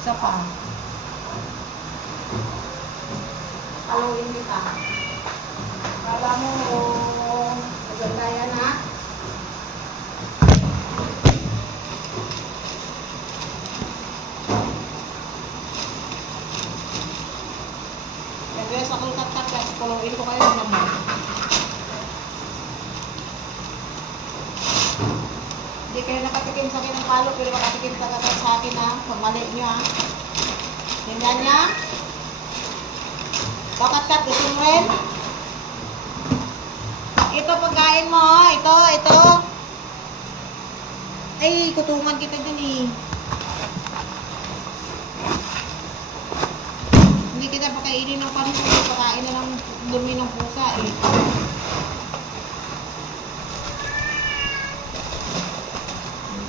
Isa pa. Haluin kita. Kala mo, maganda yan ha? Kaya sa kulkat-kat, guys, puluin ko kayo naman. Hindi kayo nakatikim sa akin ng palo, pero makatikim sa akin ha. Pag mali nyo ha. Tingnan niya. Pakat-kat, gusto mo rin? Ito pagkain mo, ito. Ay, kutungan kita dun eh. Hindi kita pakainin ng panis, pakain na ng dumi ng pusa eh.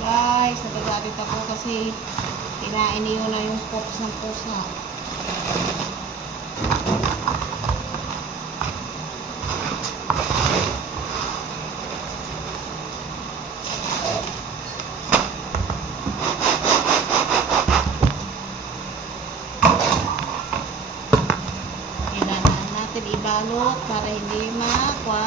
Guys, nagagalit ako kasi kinain niyo na yung pops ng pusa. Kailangan natin ibalot para hindi makuha.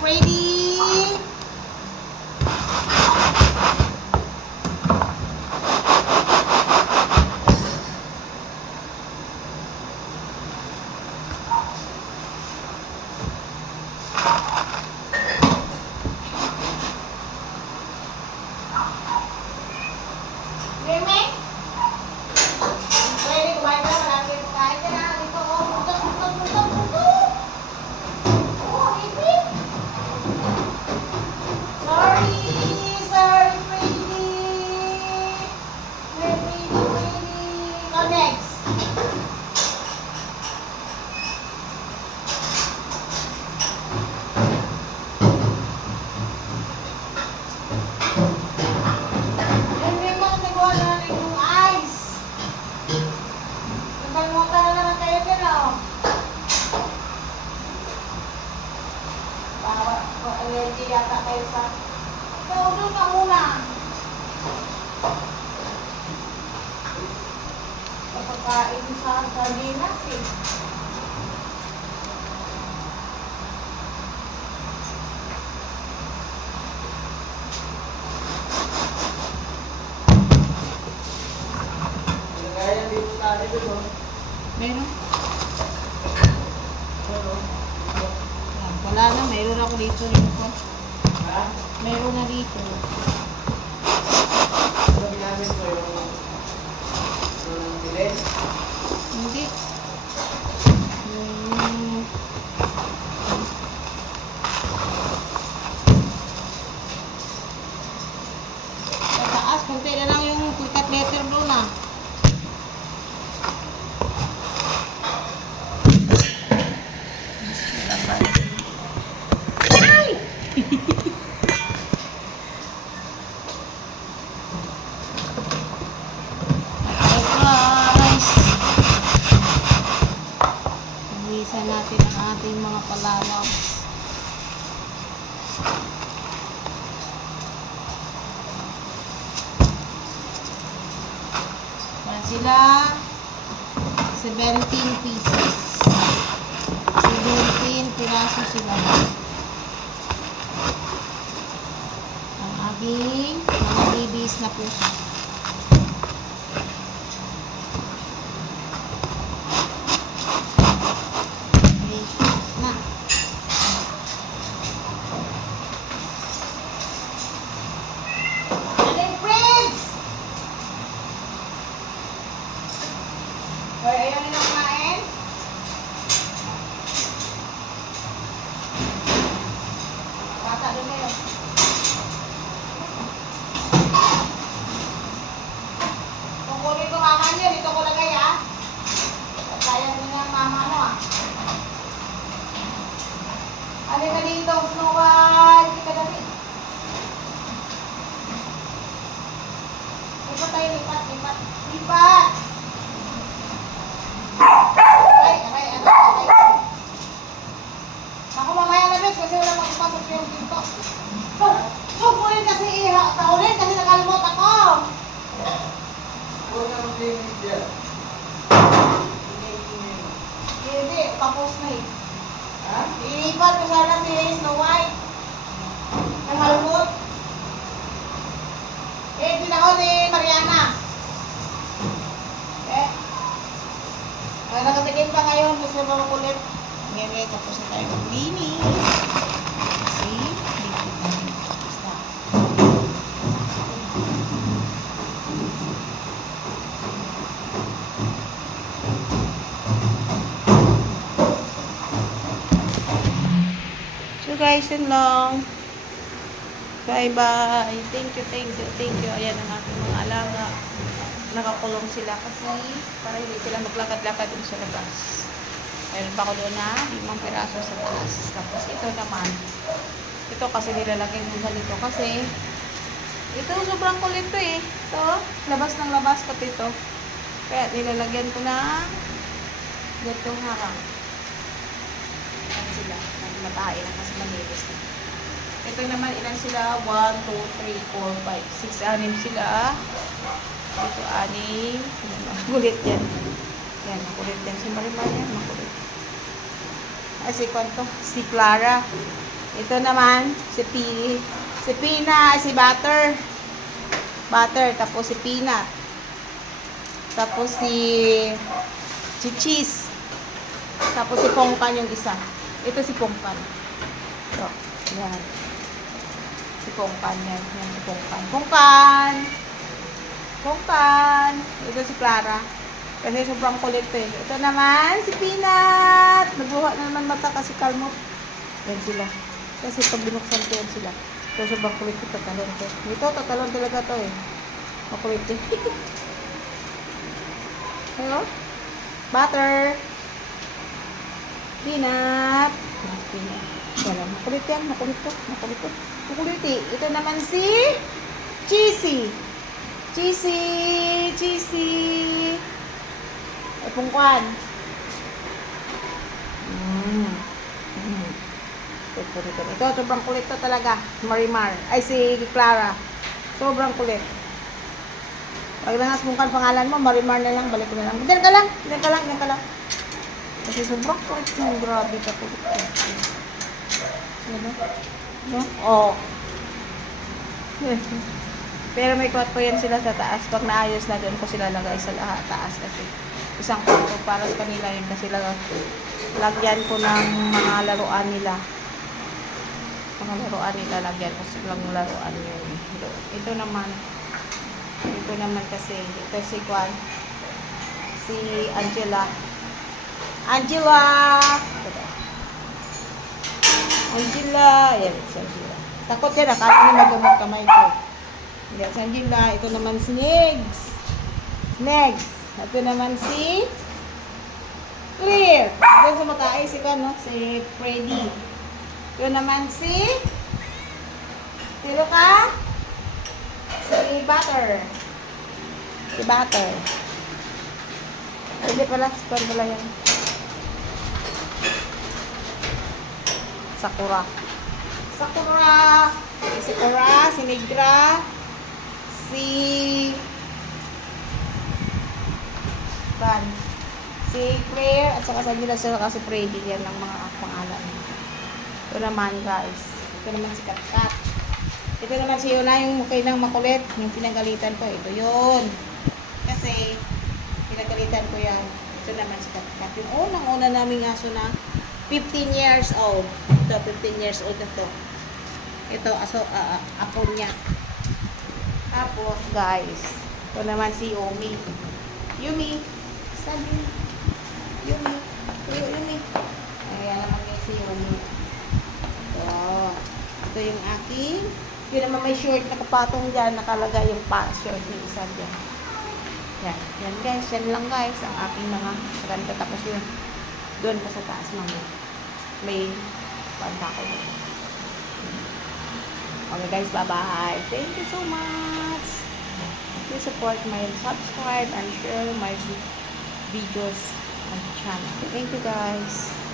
Ready? Ready? Ready, kumain ka na. Marami kumain ka na. Dito, oh. Puto. Oh, baby. Sorry, Freddy. Freddy. Go next. Hindi mo nagawa na rin yung ice. Nagalimutan na naman kayo din, oh. Allergy yata kayo sa... Ikaw, doon ka muna. Kapagkain sa sardinas eh. Meron? Wala na, mayroon ako dito rin ko. Ha? Mayroon na dito. Ano ginamit ko yung bilis? Hindi. Sa taas, konti na lang yung cut letter doon ah. Ibisan natin ang ating mga palalaw. Yan sila. 17 pieces. 17 piraso sila. Ang aking mga babies na pusa. Hoy, ayaw nila kumain? Bata doon kayo. Kung kunin ko mama niyo, dito ko lagay ah. Sayang nyo na ang mama mo ah. Halika dito, Snow White. Halika dali. Lipat tayo, lipat, lipat. Lipat! Aray, aray. Ako mamaya na, Bet, kasi wala makipasok yung dito. Sukulin kasi iha. Kaulin kasi nakalimot ako. Hindi, tapos na eh. Ilipat ko sana si Snow White. Nakalimot. Din ako ni Mariana. Nakatikim pa ngayon. Gusto mo makulit. Ngayon, tapos na tayo maglinis. See? Lipat natin. Basta. So guys, yun lang. Bye-bye. Thank you. Ayan ang aking mga alaga. Nakakulong sila kasi para hindi sila maglakad-lakad dun sa labas. Meron pa ko doon na 5 piraso sa taas. Tapos ito naman. Ito kasi nilalagay mo ganito kasi ito sobrang kulit to eh. Ito, labas ng labas pati ito. Kaya nilalagyan ko na ganitong harang. Ayan sila. Matahay lang kasi manilis na. Ito naman, ilan sila? 1, 2, 3, 4, 5, 6, 6 sila. Ito, 6. Makulit yan. Yan, makulit yan. Si Marimar yan, makulit. Ay, si Kwanto. Si Clara. Ito naman, si Pina, si Butter. Tapos si Peanut. Tapos si Cheese. Tapos si Pongkan yung isa. Ito si Pongkan. Ito, yan. Si Pongkan yan. Yan si Pongkan. Pongkan. Ito si Clara. Kasi sobrang kulit eh. Ito naman si Peanut. Nagbuha na naman mata kasi kalmot. Yan sila. Kasi pag binuksan ko yan sila. So sobrang kulit ito. Tatalon to. Ito, tatalon talaga to eh. Makulit eh. Hello? Butter. Peanut. Wala, makulit yan. Makulit to. Makulit eh. Ito naman si Cheesy. Ay, Pungkwan. Ito, sobrang kulit to talaga. Marimar. Ay, si Clara. Sobrang kulit. Pag nangas Pungkwan pangalan mo, Marimar na lang. Balik ko na lang. Diyan ka lang. Kasi sobrang kulit mo. Grabe ka kulit. No? Oh. Pero may kwarto yan sila sa taas. Pag naayos na doon ko sila lagay sa taas kasi isang kwarto para sa kanila yun kasi lagyan ko ng mga laruan nila. Lagyan ko silang laruan yun. Ito naman kasi ito si Juan, si Angela. Ayan si Angela. Takot yan, akala niya magamot kamay ko. Hindi, si Angela. Ito naman si Negs. Ito naman si Clear. Diyan sa mataay si Freddy. Ito naman si sino ka? Si Butter. Hindi pala, pala yan. Sakura. Si Negra. Si Claire at saka si Freddy. Yan ang mga pangalan. Ito naman guys. Ito naman si Katkat. Ito naman si Yuna, yung mukha ng makulit. Yung pinagalitan ko. Ito yun. Kasi pinagalitan ko yan. Ito naman si Katkat. Yung unang-una naming aso na 15 years old. Ito, 15 years old na to. Ito, apo niya. Tapos, guys, ito naman si Yumi. Sabi. Yumi. Ayan naman yung si Yumi. Ito yung aking. Yun naman may short na kapatong dyan. Nakalagay yung short ng isa dyan. Yan guys. Yan lang guys. Ang aking mga ganda. Tapos yun. Doon pa sa taas mga may Banda ko doon. Okay guys, bye-bye. Thank you so much. Please support my subscribe and share my videos on the channel. Thank you guys.